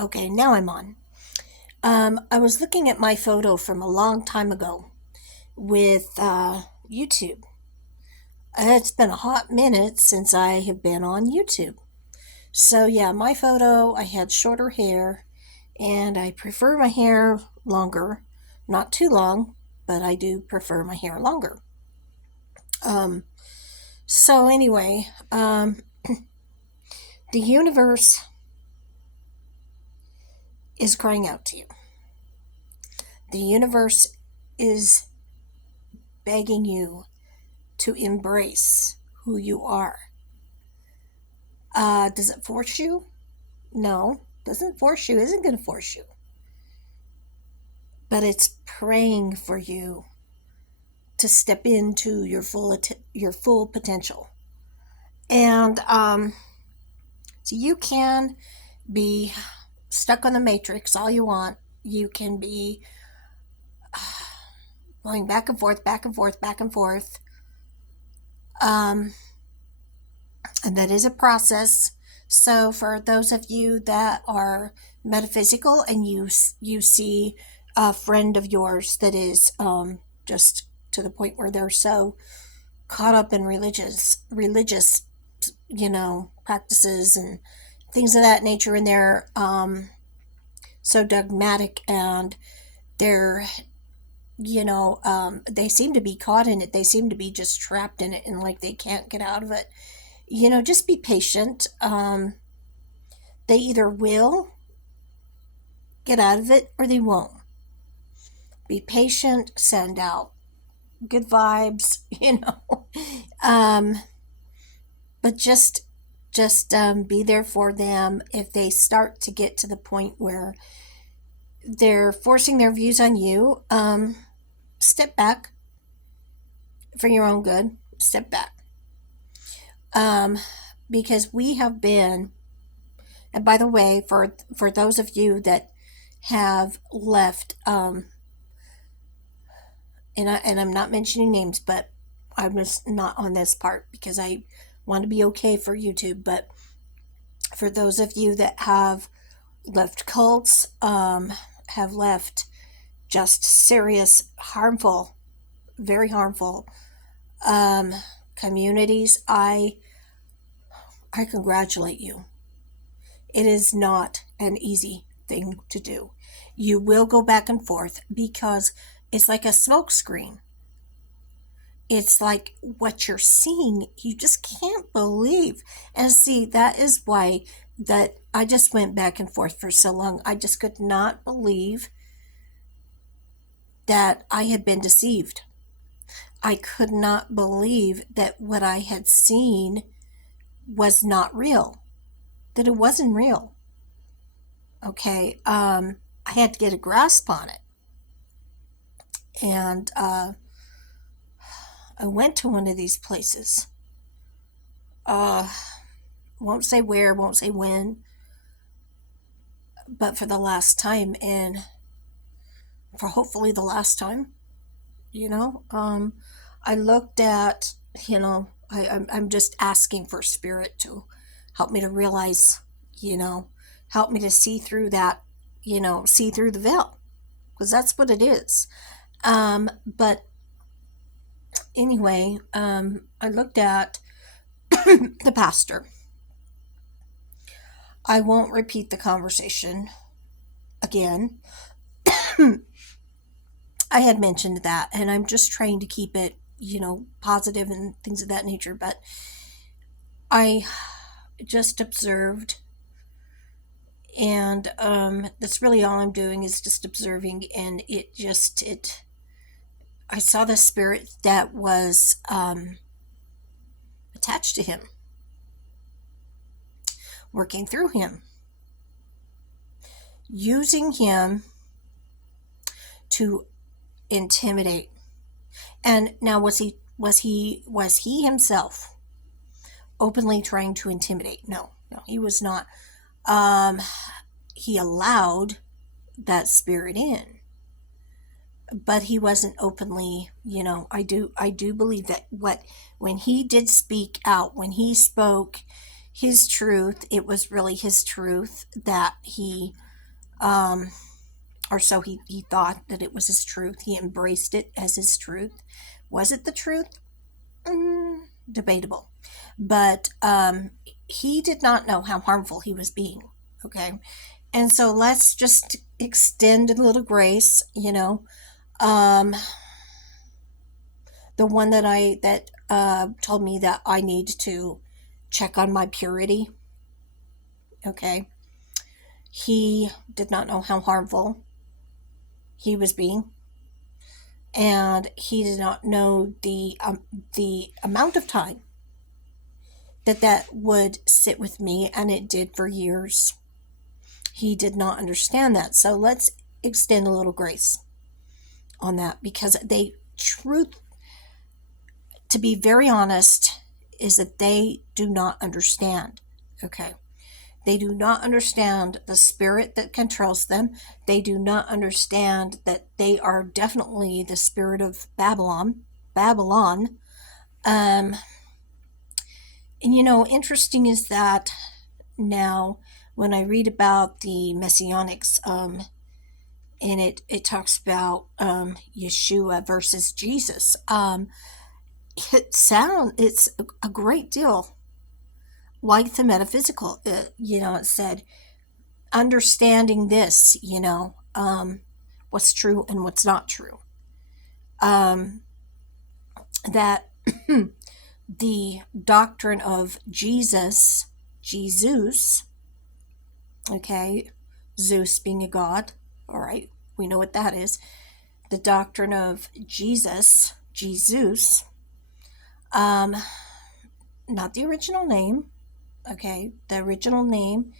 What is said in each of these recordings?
Okay, now I'm on. I was looking at my photo from a long time ago with YouTube. It's been a hot minute since I have been on YouTube. So, yeah, my photo, I had shorter hair, and I prefer my hair longer. Not too long, but I do prefer my hair longer. Um, so, anyway, the universe is crying out to you. The universe is begging you to embrace who you are. Does it force you? No, doesn't force you, isn't going to force you. But it's praying for you to step into your full potential. And so you can be stuck on the matrix all you want. You can be going back and forth, back and forth, back and forth. Um, and that is a process. So for those of you that are metaphysical and you see a friend of yours that is just to the point where they're so caught up in religious practices and things of that nature, and they're so dogmatic, and they're they seem to be caught in it. They seem to be just trapped in it, and like they can't get out of it. Just be patient. They either will get out of it or they won't. Be patient, send out good vibes, but just be there for them. If they start to get to the point where they're forcing their views on you, step back for your own good. Step back. Because we have been, and by the way, for those of you that have left, and I'm not mentioning names, but I'm just not on this part because I want to be okay for YouTube. But for those of you that have left cults, have left just serious, harmful, very harmful communities, I congratulate you. It is not an easy thing to do. You will go back and forth because it's like a smoke screen. It's like what you're seeing, you just can't believe. And see, that is why that I just went back and forth for so long. I just could not believe that I had been deceived. I could not believe that what I had seen was not real, that it wasn't real. Okay, I had to get a grasp on it. And I went to one of these places. Won't say where, won't say when, but for the last time, and for hopefully the last time, I looked at, I'm just asking for spirit to help me to realize, help me to see through that, see through the veil, because that's what it is. But anyway, I looked at the pastor. I won't repeat the conversation again. I had mentioned that, and I'm just trying to keep it, positive and things of that nature. But I just observed, and that's really all I'm doing is just observing, and I saw the spirit that was attached to him, working through him, using him to intimidate. And now was he himself openly trying to intimidate? No, he was not. He allowed that spirit in, but he wasn't openly, I do believe that when he did speak out, when he spoke his truth, it was really his truth that he Um, or so he thought that it was his truth. He embraced it as his truth. Was it the truth? Debatable. But he did not know how harmful he was being. Okay. And so let's just extend a little grace, Um, the one that told me that I need to check on my purity. Okay. He did not know how harmful he was being, and he did not know the amount of time that would sit with me, and it did for years. He did not understand that. So let's extend a little grace on that, because to be very honest, is that they do not understand. Okay. They do not understand the spirit that controls them. They do not understand that they are definitely the spirit of Babylon. Um, and interesting is that now when I read about the Messianics, and it talks about Yeshua versus Jesus, it's a great deal like the metaphysical. It said understanding this, what's true and what's not true. That the doctrine of Jesus, okay, Zeus being a god, all right, we know what that is. The doctrine of Jesus, not the original name, okay, the original name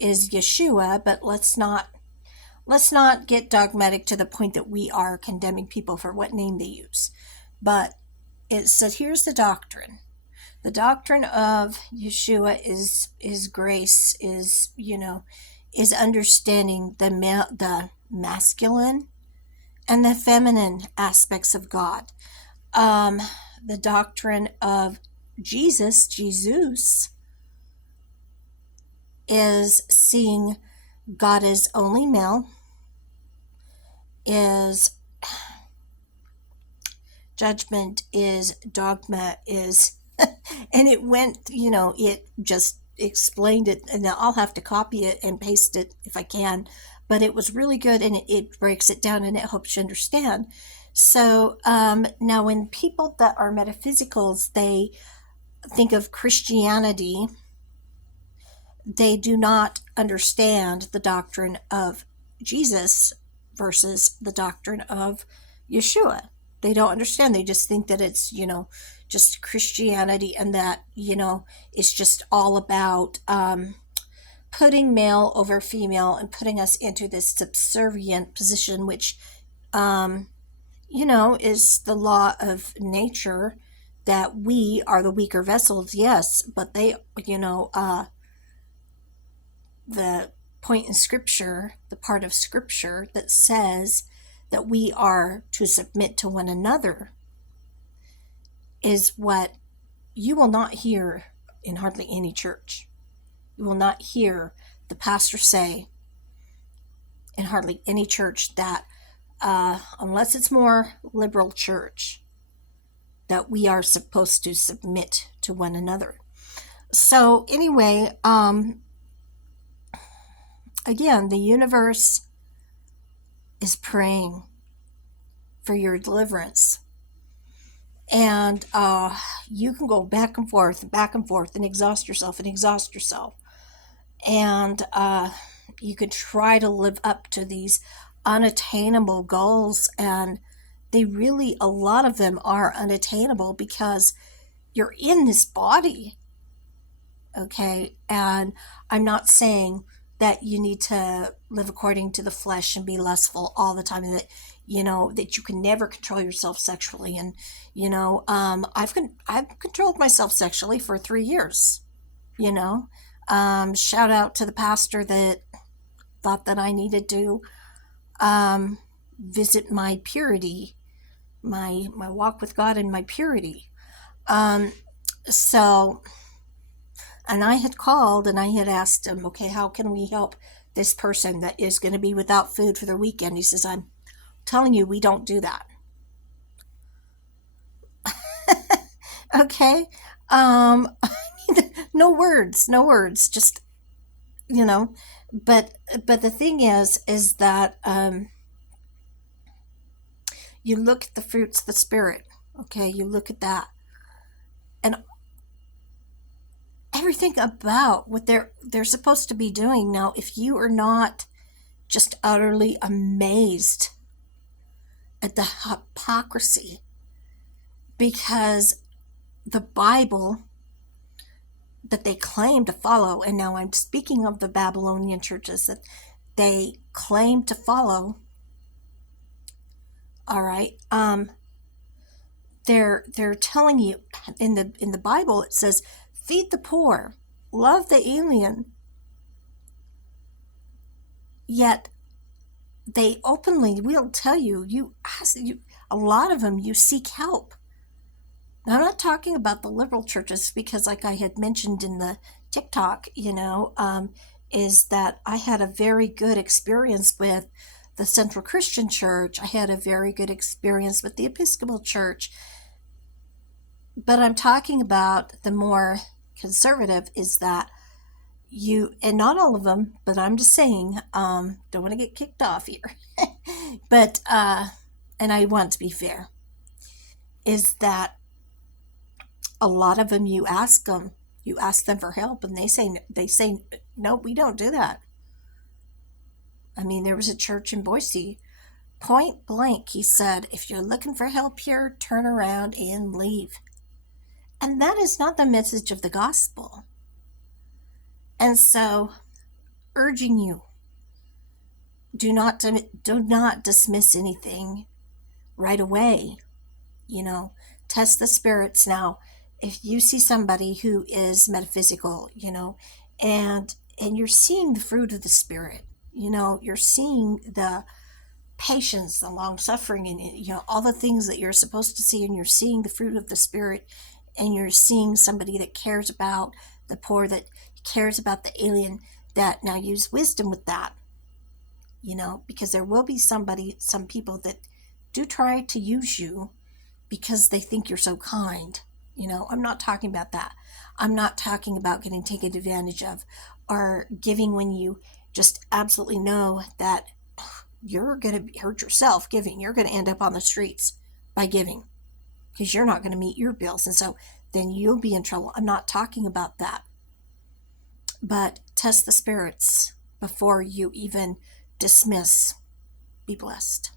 is Yeshua, but let's not get dogmatic to the point that we are condemning people for what name they use. But it said, here's the doctrine. The doctrine of Yeshua is grace, is understanding the masculine and the feminine aspects of God. The doctrine of Jesus, is seeing God as only male, is judgment, is dogma, is and it went, it just explained it, and I'll have to copy it and paste it if I can, but it was really good, and it breaks it down and it helps you understand. So now when people that are metaphysicals, they think of Christianity, they do not understand the doctrine of Jesus versus the doctrine of Yeshua. They don't understand. They just think that it's, just Christianity, and that, it's just all about putting male over female and putting us into this subservient position, which, is the law of nature, that we are the weaker vessels, yes, but they, the point in Scripture, the part of Scripture that says that we are to submit to one another, is what you will not hear in hardly any church. You will not hear the pastor say in hardly any church that, unless it's more liberal church, that we are supposed to submit to one another. So anyway, again, the universe is praying for your deliverance. And you can go back and forth and exhaust yourself. And you could try to live up to these unattainable goals. And a lot of them are unattainable because you're in this body. Okay. And I'm not saying that you need to live according to the flesh and be lustful all the time, that that you can never control yourself sexually. And I've controlled myself sexually for 3 years. Shout out to the pastor that thought that I needed to visit my purity, my walk with God and my purity. So, and I had called and I had asked him, okay, how can we help this person that is going to be without food for the weekend. He says, I'm telling you, we don't do that. Okay. Um, no words, no words, just, you know, but, but the thing is that, you look at the fruits of the spirit. Okay. You look at that and everything about what they're supposed to be doing. Now, if you are not just utterly amazed at the hypocrisy, because the Bible that they claim to follow, and now I'm speaking of the Babylonian churches that they claim to follow, all right, they're telling you in the Bible it says, feed the poor, love the alien, yet they openly will tell you, a lot of them, you seek help. Now, I'm not talking about the liberal churches because, like I had mentioned in the TikTok, is that I had a very good experience with the Central Christian Church. I had a very good experience with the Episcopal Church. But I'm talking about the more conservative, is that and not all of them, but I'm just saying, don't want to get kicked off here. But, and I want to be fair, is that a lot of them, you ask them for help, and they say no, we don't do that. I mean, there was a church in Boise, point blank, he said, if you're looking for help here, turn around and leave. And that is not the message of the gospel. And so, urging you, do not dismiss anything right away. Test the spirits. Now, if you see somebody who is metaphysical, and you're seeing the fruit of the spirit, you're seeing the patience, the long suffering, and all the things that you're supposed to see, and you're seeing the fruit of the spirit, and you're seeing somebody that cares about the poor, that cares about the alien, that now use wisdom with that, because there will be some people that do try to use you because they think you're so kind. I'm not talking about that. I'm not talking about getting taken advantage of or giving when you just absolutely know that you're going to hurt yourself giving. You're going to end up on the streets by giving because you're not going to meet your bills. And so then you'll be in trouble. I'm not talking about that. But test the spirits before you even dismiss. Be blessed.